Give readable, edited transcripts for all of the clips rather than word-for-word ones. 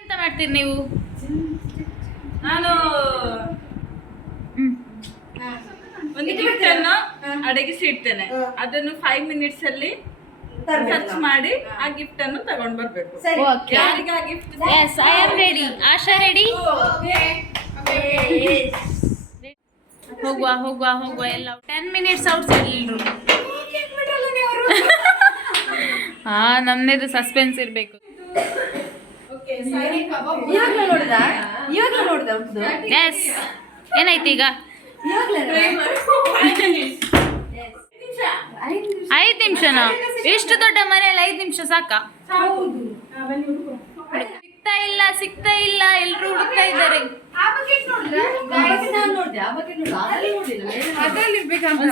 ಎಂತ ಮಾಡ್ತೀರಿ ನೀವು? ನಾನು ಒಂದು ಗಿಫ್ಟ್ ಅನ್ನು ಅಡಗಿಸಿ ಇಡ್ತೇನೆ. ಅದನ್ನು 5 minutes ಅಲ್ಲಿ ಸರ್ಚ್ ಮಾಡಿ ಆ ಗಿಫ್ಟ್ ಅನ್ನು ತಗೊಂಡ್ ಬರ್ಬೇಕು. ಯಾರಿಗೆ ಆ gift? Yes, I am ready. Asha ready? ಹೋಗುವ ಎಲ್ಲ 10 minutes ಔಟ್ಸೈಡ್ ಎಲ್ರು. ಹಾ, ನಮ್ನೇದು ಸಸ್ಪೆನ್ಸ್ ಇರ್ಬೇಕು. ಎಸ್, ಏನಾಯ್ತು ಈಗ? 5 ನಿಮಿಷನಾ? ಎಷ್ಟು ದೊಡ್ಡ ಮನೆಯಲ್ಲಿ 5 ನಿಮಿಷ ಸಾಕಾ? ಸಿಗ್ತಾ ಇಲ್ಲ ಎಲ್ರು ಹುಡುಕ್ತಾ ಇದ್ದಾರೆ.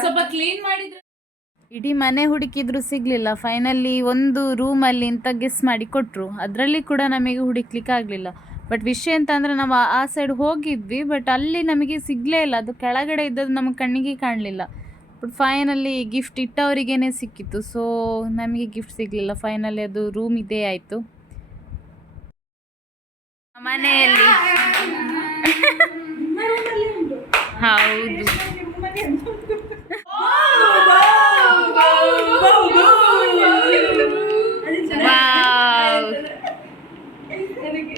ಸ್ವಲ್ಪ ಕ್ಲೀನ್ ಮಾಡಿದ್ರೆ ಇಡೀ ಮನೆ ಹುಡುಕಿದ್ರು ಸಿಗ್ಲಿಲ್ಲ. ಫೈನಲಿ ಒಂದು ರೂಮಲ್ಲಿ ಅಂತ ಗೆಸ್ ಮಾಡಿ ಕೊಟ್ಟರು. ಅದರಲ್ಲಿ ಕೂಡ ನಮಗೆ ಹುಡುಕ್ಲಿಕ್ಕೆ ಆಗಲಿಲ್ಲ. ಬಟ್ ವಿಷಯ ಅಂತ ಅಂದರೆ ನಾವು ಆ ಸೈಡ್ ಹೋಗಿದ್ವಿ, ಬಟ್ ಅಲ್ಲಿ ನಮಗೆ ಸಿಗಲೇ ಇಲ್ಲ. ಅದು ಕೆಳಗಡೆ ಇದ್ದದ್ದು ನಮಗೆ ಕಣ್ಣಿಗೆ ಕಾಣಲಿಲ್ಲ. ಬಟ್ ಫೈನಲಿ ಗಿಫ್ಟ್ ಇಟ್ಟವರಿಗೇನೆ ಸಿಕ್ಕಿತ್ತು. ಸೊ ನಮಗೆ ಗಿಫ್ಟ್ ಸಿಗಲಿಲ್ಲ. ಫೈನಲಿ ಅದು ರೂಮ್ ಇದೇ ಆಯಿತು ಮನೆಯಲ್ಲಿ. ಹೌದು,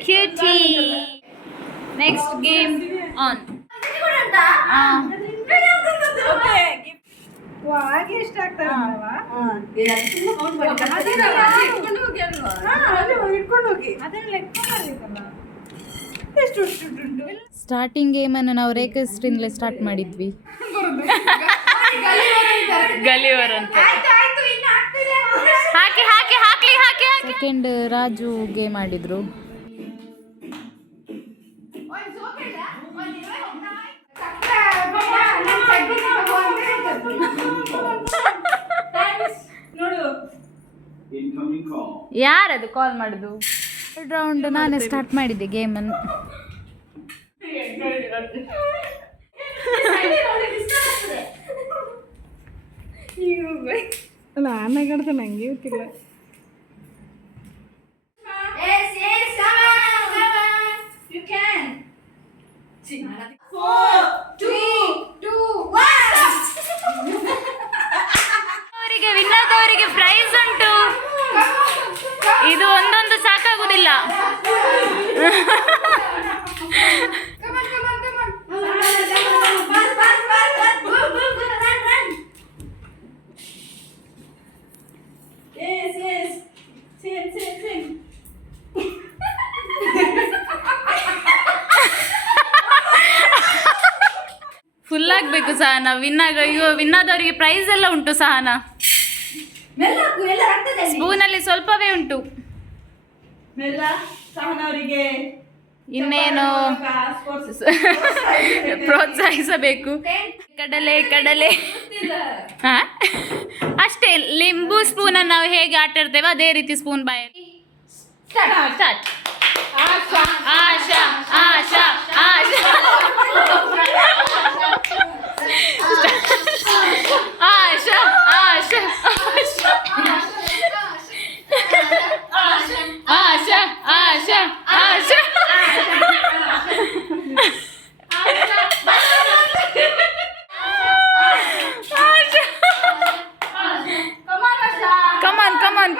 cutie. Next game on. Starting ಗೇಮನ್ನು ನಾವು ರೇಖೆಸ್ಟ್ರಿಂದಲೇ ಸ್ಟಾರ್ಟ್ ಮಾಡಿದ್ವಿ. ಗಲಿವರ್ ಅಂತ ಸೆಕೆಂಡ್ ರಾಜು ಗೇಮ್ ಆಡಿದ್ರು. ಯಾರದು ಕಾಲ್ ಮಾಡುದು? ಥರ್ಡ್ ರೌಂಡ್ ನಾನೇ ಸ್ಟಾರ್ಟ್ ಮಾಡಿದ್ದೆ ಗೇಮನ್ನು. ಅಲ್ಲ ಆನೆಗಡ್ದು ನಂಗೆ ಗೊತ್ತಿಲ್ಲ. ಅವರಿಗೆ ವಿನ್ನದವರಿಗೆ ಪ್ರೈಸ್ ಉಂಟು. ಇದು ಒಂದೊಂದು ಸಾಕಾಗುದಿಲ್ಲ. ಫುಲ್ ಆಗ್ಬೇಕು ಸಹನ. ವಿನ್ನಾದವರಿಗೆ ಪ್ರೈಸ್ ಎಲ್ಲ ಉಂಟು ಸಹನ. ಸ್ಪೂನಲ್ಲಿ ಸ್ವಲ್ಪವೇ ಉಂಟು. ಇನ್ನೇನು ಪ್ರೋತ್ಸಾಹಿಸಬೇಕು. ಕಡಲೆ ಅಷ್ಟೇ. ಲಿಂಬು ಸ್ಪೂನನ್ನು ನಾವು ಹೇಗೆ ಆಟ ಆಡ್ತೇವೆ ಅದೇ ರೀತಿ ಸ್ಪೂನ್ ಬಾಯಲ್ಲಿ. Start. Asha Asha Asha Asha Asha Asha Asha Asha.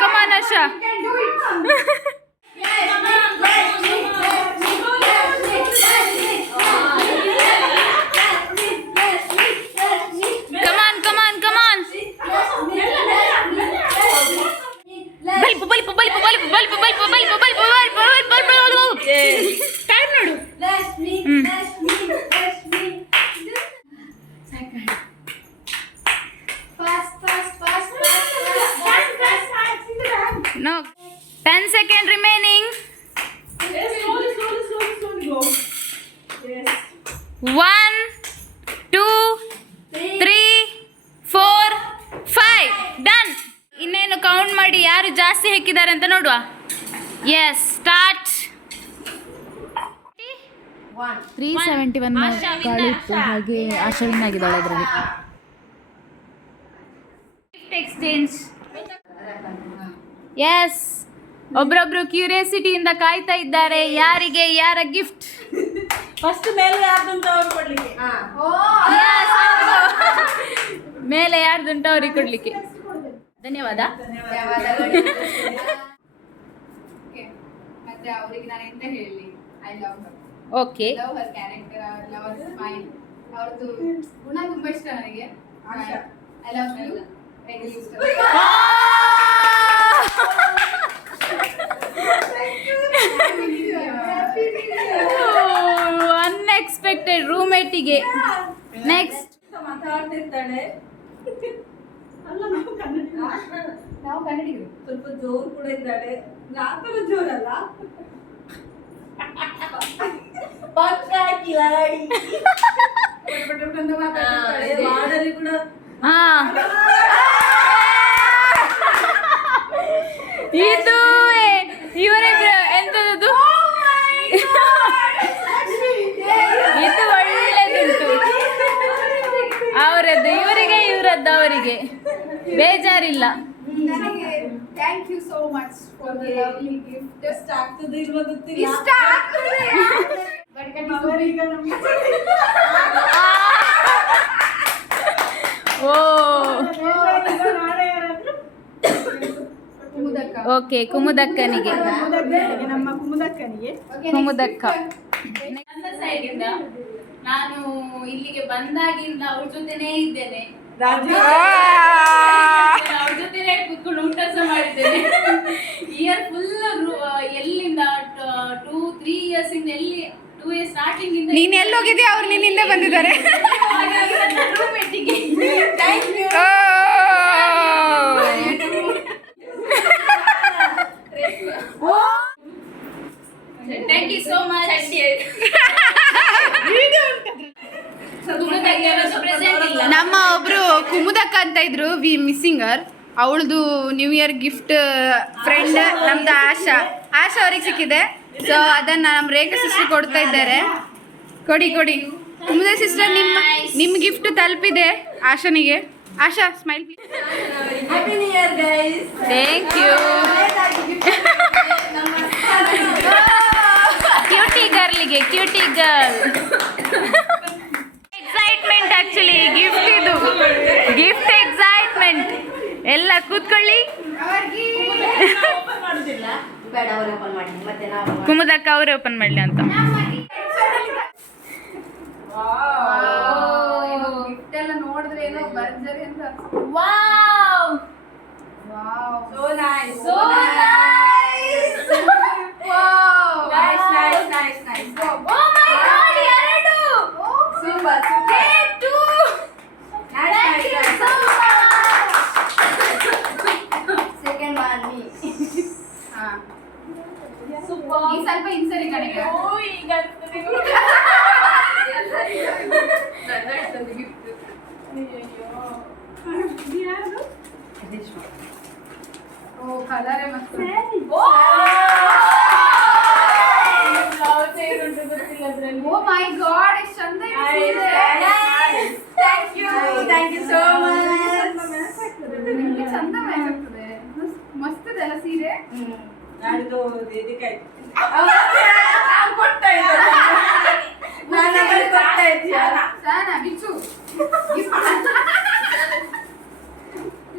Come on, Asha. No, 10 seconds remaining. Slowly go. Yes. 1, 2, 3, 4, 5. Done. ಇನ್ನೇನು ಕೌಂಟ್ ಮಾಡಿ ಯಾರು ಜಾಸ್ತಿ ಹಾಕಿದ್ದಾರೆ ಅಂತ ನೋಡುವ. S, start. 371 ಕಾಲಿತ್ತು, ಹಾಗೆ ಆಶಾ ವಿನ್ ಆಗಿದ್ದಾಳೆ ಅದರಲ್ಲಿ. Gift exchange. ಎಸ್, ಒಬ್ರೊಬ್ರು ಕ್ಯೂರಿಯಾಸಿಟಿಯಿಂದ ಕಾಯ್ತಾ ಇದ್ದಾರೆ. ಯಾರಿಗೆ ಯಾರ ಗಿಫ್ಟ್? ಫಸ್ಟ್ ಮೇಲೆ ಯಾರ್ದಂತ ಅವ್ರು ಕೊಡ್ಲಿಕ್ಕೆ. ಮೇಲೆ ಯಾರ್ದುಂಟು ಅವ್ರಿಗೆ ಕೊಡ್ಲಿಕ್ಕೆ. ಧನ್ಯವಾದ. ಮತ್ತೆ ಅವರಿಗೆ ನಾನು ಎಂತ ಹೇಳಿ, I love Har. Okay, love Har character, love Har smile, ಅವ್ರದ್ದು ಗುಣ ತುಂಬಾ ಇಷ್ಟ ನನಗೆ. ಐ ಲವ್ ಯು, ವೆರಿ ಇಷ್ಟ. ಅನ್ಎಕ್ಸ್ಪೆಕ್ಟೆಡ್ ರೂಮ್ಮೇಟಿಗೆ. ನೆಕ್ಸ್ಟ್ ಮಾತಾಡ್ತಿರ್ತಾಳೆ. ನಾವು ಕನ್ನಡಿಗರು. ಸ್ವಲ್ಪ ಜೋರು ಕೂಡ ಇದ್ದಾಳೆ. ನಾಲ್ಕರ ಜೋರಲ್ಲ, ಪಕ್ಕ ಕಿಲಾಡಿ. ಮಾತಾಡ್ತಿರ್ತಾಳೆ. ವಾರ್ಡಲ್ಲಿ ಕೂಡ ಹಾ, ಇದು ಇವರಿಬ್ರು ಎಂತದ್ದು, ಇದು ಒಳ್ಳೆದುಂಟು. ಅವರದ್ದು ಇವರಿಗೆ, ಇವರದ್ದು ಅವರಿಗೆ. ಬೇಜಾರಿಲ್ಲ. ನನಗೆ thank you so much for the lovely gift. ಇಷ್ಟ ಆಗ್ತದೆ ಇಲ್ವಾ ಗೊತ್ತಿಲ್ಲ. ಇಷ್ಟ ಆಗ್ತದೆ. ಅವರೀಗ ನಮ್ಗೆ ಓ, ನಾಳೆ ಯಾರಾದ್ರೂ ಕುಮುದಕ್ಕ. ಓಕೆ, ಕುಮುದಕ್ಕನಿಗೆ. ನಮ್ಮ ಕುಮುದಕ್ಕನಿಗೆ. ಕುಮುದಕ್ಕ. ನನ್ನ ಸೈಡಿಂದ ನಾನು ಇಲ್ಲಿಗೆ ಬಂದಾಗಿಂದ ಅವ್ರ ಜೊತೆನೇ ಇದ್ದೇನೆ. ಅವ್ರ ಜೊತೆನೇ ಕುತ್ಕೊಂಡು ಊಟ ಸಹ ಮಾಡಿದ್ದೇನೆ. ಇಯರ್ ಫುಲ್ ಎಲ್ಲಿಂದ 2-3 ಇಯರ್ಸ್ ಇಂದ, ಎಲ್ಲಿ 2 ಇಯರ್ಸ್ ಸ್ಟಾರ್ಟಿಂಗ್ ಇಂದ ನೀನ್ ಎಲ್ಲಿ ಹೋಗಿದ್ಯಾ, ಅವ್ರು ನಿನ್ನಿಂದ ಬಂದಿದ್ದಾರೆ. ರೂಮ್ಮೇಟಿಗೆ thank you. Thank you so much. ನಮ್ಮ ಒಬ್ರು ಕುಮುದಕ್ಕ ಅಂತ ಇದ್ರು, ವಿ ಮಿಸ್ಸಿಂಗರ್. ಅವಳದು ನ್ಯೂ ಇಯರ್ ಗಿಫ್ಟ್ ಫ್ರೆಂಡ್ ನಮ್ದು ಆಶಾ ಅವ್ರಿಗೆ ಸಿಕ್ಕಿದೆ. ಸೊ ಅದನ್ನ ನಮ್ಮ ರೇಖಾ ಸಿಸ್ಟರ್ ಕೊಡ್ತಾ ಇದ್ದಾರೆ. ಕೊಡಿ ಕೊಡಿ ಕುಮುದ ಸಿಸ್ಟರ್, ನಿಮ್ಮ ಗಿಫ್ಟ್ ತಲುಪಿದೆ ಆಶಾನಿಗೆ. Asha smile please. Happy new year guys. Thank you. Cutie ಗರ್ಲಿಗೆ, cutie girl. Excitement actually, gift ಇದು ಗಿಫ್ಟ್ ಎಕ್ಸೈಟ್ಮೆಂಟ್. ಎಲ್ಲ ಕೂತ್ಕೊಳ್ಳಿ. ಓಪನ್ ಮಾಡುದಿಲ್ಲ. ಬೇಡ, ಅವ್ರು ಓಪನ್ ಮಾಡಿ ಮತ್ತೆ ನಾವು ಕುಮುದಕ್ಕ ಅವರೇ ಓಪನ್ ಮಾಡಲಿ ಅಂತ. ಗಿಫ್ಟ್ ಎಲ್ಲ ನೋಡಿದ್ರೆ ಏನೋ ಭರ್ಜರಿ ಅಂತ. Wow, So nice. so nice. Nice, nice, nice, nice. Oh my God, ಎರಡು. Super, super. Hey, two. Nice, Thank nice, you nice. so second one me. super. ಈ ಸ್ವಲ್ಪ ಇನ್ಸರಿ ಕಡೆಗೆ. ಓ, ಈಗ ಓ ಕಲರೇ ಮಸ್ತ್. ಓ ಮೈ ಗಾಡ್, ಎಷ್ಟು ಚಂದ ಇದೆ ಸೀರೆ. Thank you. Thank you so much. ನಿಮ್ಗೆ ಚಂದ ಮ್ಯಾಚ್ ಆಗ್ತದೆ. ಮಸ್ತ್ ಇದೆ ಅಲ್ಲ ಸೀರೆ. ನಾಡಿದ್ದು ಇದಕ್ಕೆ ನಾನು ಕೊಡ್ತಾ ಇದ್ದೆ. ಕೊಡ್ತಾ ಇದ್ದೀಯಾ? ಸಾನಾ ಬಿಚ್ಚು.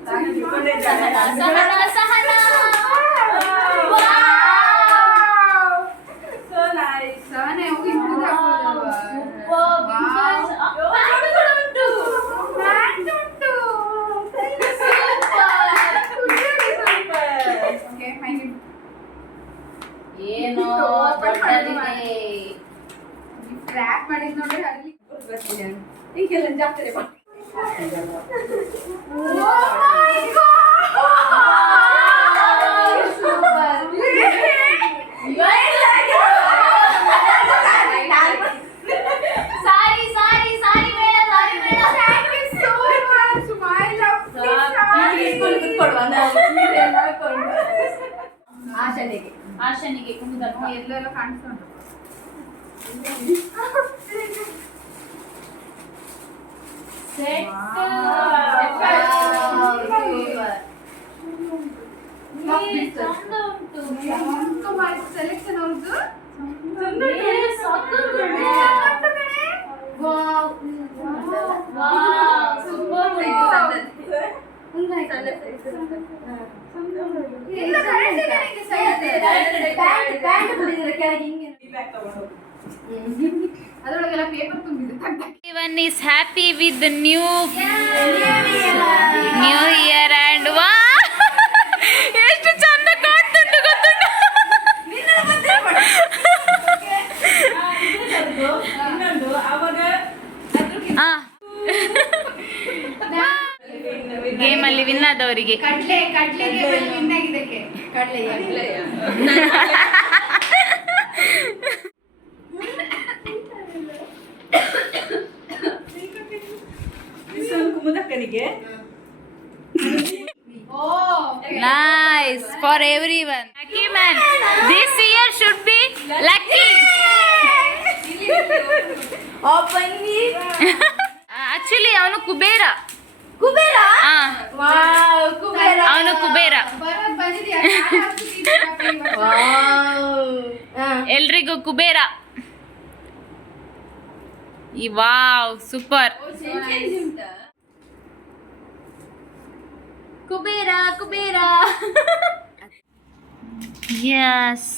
ಸಹನ, ಸಹನ. So nice. ಸಾನೆ ಹೋಗಿ ಇಂಥದ್ದು ಹಾಕ್ಬೋದಲ್ವಾ? ಪ್ಯಾಂಟ್ ಉಂಟು. Okay fine. ಏನೋ ದೊಡ್ಡದಿದೆ. ಟ್ರ್ಯಾಪ್ ಮಾಡಿದ್ ನೋಡಿ ಅಲ್ಲಿ. ಈಗೆಲ್ಲ ಜಾತ್ರೆ ಮಾಡಿ. ಸಾರಿ ಸಾರಿ ಸಾರಿ ಬೇಡ, ಸಾರಿ ಬೇಡ. ಆಶನಿಗೆ ಆಶನಿಗೆ ಕುಮುದಕ್ಕ. ಎಲ್ಲೆಲ್ಲ ಕಾಣಿಸ್ತಾ ಉಂಟು. ಸೆಟ್. ಸೆಲೆಕ್ಷನ್ ಅವ್ರದ್ದು ಅದರೊಳಗೆಲ್ಲ ಪೇಪರ್ ತುಂಬಿದೆ. Everyone is happy with the new year and ಎಷ್ಟು ಚಂದ ಕಾಣ್ತುಂಟು ಗೊತ್ತುಂಟು. ಇನ್ನೊಂದು ಅವಾಗ ಗೇಮ್ ಅಲ್ಲಿ ವಿನ್ ಆದವರಿಗೆ ಕಡ್ಲೆಗೆ ವಿನ್ ಆಗಿದ್ದಕ್ಕೆ ಕುಮುದಕ್ಕನಿಗೆ Nice for everyone. Lucky man. This year should be lucky. Actually, ಅವನು ಕುಬೇರ. ಅವನು ಕುಬೇರ. ಬರೋದ್ ಬಂದಿದ್ಯಾ ಎಲ್ರಿಗೂ ಕುಬೇರ. ಈ ವಾವ್ ಸೂಪರ್. ಕುಬೇರ ಯಸ್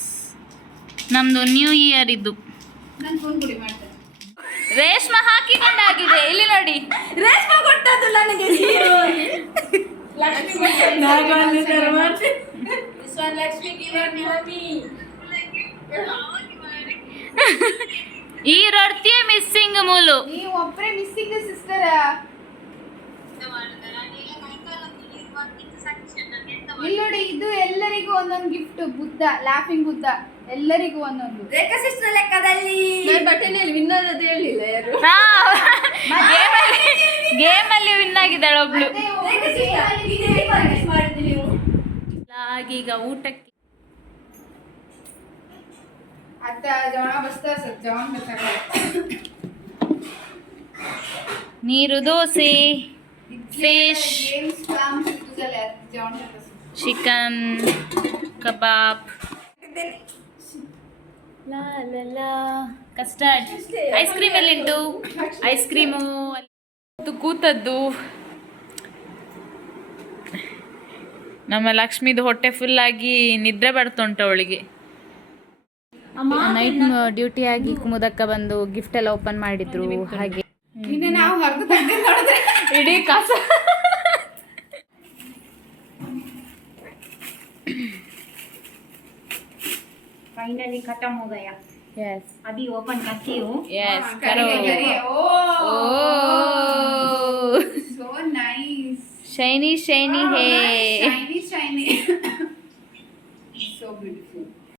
ನಮ್ದು ನ್ಯೂ ಇಯರ್ ಇದು. ನಾನು ಫೋನ್ ಕೊಡಿ ಮಾಡ್ತೇನೆ. ರೇಷ್ಮೆ ಹಾಕಿಕೊಂಡಾಗಿದೆ ಇಲ್ಲಿ ನೋಡಿ. ರೇಷ್ಮೆ ಕೊಟ್ಟದ್ದು ನನಗೆ ಈ ರೊಡ್ತಿಯ ಮಿಸ್ಸಿಂಗ್ ಮೂಲು. ನೀವು ಒಬ್ಬರೇ ಮಿಸ್ಸಿಂಗ್ ಸಿಸ್ಟರ್. ಇಲ್ಲಿ ನೋಡಿ, ಇದು ಎಲ್ಲರಿಗೂ ಒಂದೊಂದು ಗಿಫ್ಟ್. ಬುದ್ಧ, ಲಾಫಿಂಗ್ ಬುದ್ಧ, ಎಲ್ಲರಿಗೂ ಒಂದೊಂದು. ರೇಖಾ ಸಿಸ್ಟರ್ ಲೆಕ್ಕದಲ್ಲಿ ಬಟ್ಟೆನಲ್ಲಿ ವಿನ್ನರ್ ಅದು ಹೇಳಿಲ್ಲ ಯಾರು. ಗೇಮ್ ಅಲ್ಲಿ ವಿನ್ ಆಗಿದ್ದಾಳೆ ಒಬ್ಳು. ರೇಖಾ ಸಿಸ್ಟರ್ ಇದೇ ಮಿಸ್ ಮಾಡಿದ್ರಿ ನೀವು. ಈಗ ಊಟಕ್ಕೆ आता जेवणा बसता असत जेवण करता ನೀರು ದೋಸೆ, ಫಿಶ್, गेम्स काम सुरू झाल्यात. जेवण करता chicken kebab, custard, ice cream ಎಲ್ಲಿಂಟು? ಐಸ್ ಕ್ರೀಮು ಕೂತದ್ದು. ನಮ್ಮ ಲಕ್ಷ್ಮಿದು ಹೊಟ್ಟೆ ಫುಲ್ಲಾಗಿ ನಿದ್ರೆ ಬರ್ತುಂಟು ಅವಳಿಗೆ. ನೈಟ್ ಡ್ಯೂಟಿ ಆಗಿ ಕುಮುದಕ್ಕ ಬಂದು ಗಿಫ್ಟ್ ಎಲ್ಲ ಓಪನ್ ಮಾಡಿದ್ರು. ಹಾಗೆ ನಿನ್ನೆ ನಾವು ಹೊರಗೆ ತಂದೆ ನೋಡಿದ್ರೆ ಇಡೀ ಕಾಸ फाइनली खत्म हो गया. यस अभी ओपन करती हूँ. यस करो. करो. ओ ओ सो नाइस. shiny है. Shiny. So beautiful.